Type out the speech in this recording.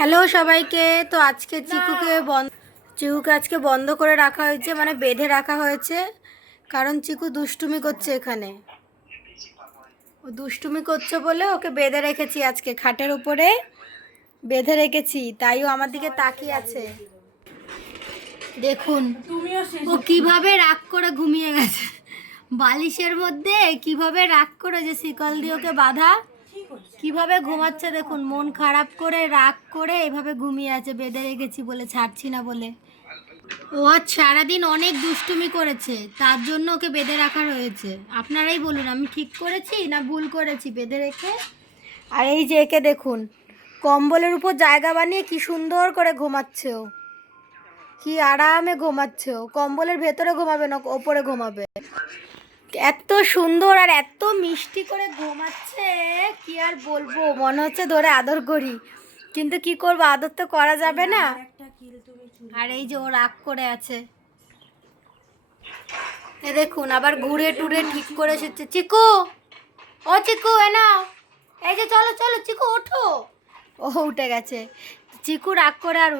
Hello সবাইকে। তো আজকে চিকুকে বন্ধ চিকুকে আজকে বন্ধ করে রাখা হয়েছে মানে বেঁধে রাখা হয়েছে। কারণ চিকু দুষ্টুমি করছে এখানে। ও দুষ্টুমি করছে বলে ওকে বেঁধে রেখেছি আজকে খাটের উপরে। বেঁধে রেখেছি তাই ও আমার দিকে তাকিয়ে আছে। দেখুন ও কীভাবে রাগ করে ঘুমিয়ে গেছে। বালিশের মধ্যে কীভাবে রাগ করে যে শিকল দিয়ে ওকে বাঁধা। কীভাবে ঘুমাচ্ছে দেখুন, মন খারাপ করে, রাগ করে এভাবে ঘুমিয়ে আছে, বেঁধে রেখেছি বলে ছাড়ছি না বলে। ও আজ সারাদিন অনেক দুষ্টুমি করেছে, তার জন্য ওকে বেঁধে রাখা রয়েছে। আপনারাই বলুন, আমি ঠিক করেছি না ভুল করেছি বেঁধে রেখে? আর এই যে একে দেখুন, কম্বলের উপর জায়গা বানিয়ে কি সুন্দর করে ঘুমাচ্ছে ও। কি আরামে ঘুমাচ্ছে ও। কম্বলের ভেতরে ঘুমাবে না, ওপরে ঘুমাবে। এত সুন্দর আর এত মিষ্টি করে ঘুমাচ্ছে, কি আর বলব? মনে হচ্ছে ধরে আদর করি। কিন্তু কি করব? আদর তো করা যাবে না। আর এই যে ও রাগ করে আছে। এ দেখুন, আবার ঘুরে টুরে ঠিক করে এসেছে। চিকু! ও চিকু, এ নাও। এই যে চলো চলো, চিকু, ওঠো। ও উঠে গেছে। চিকু রাগ করে আর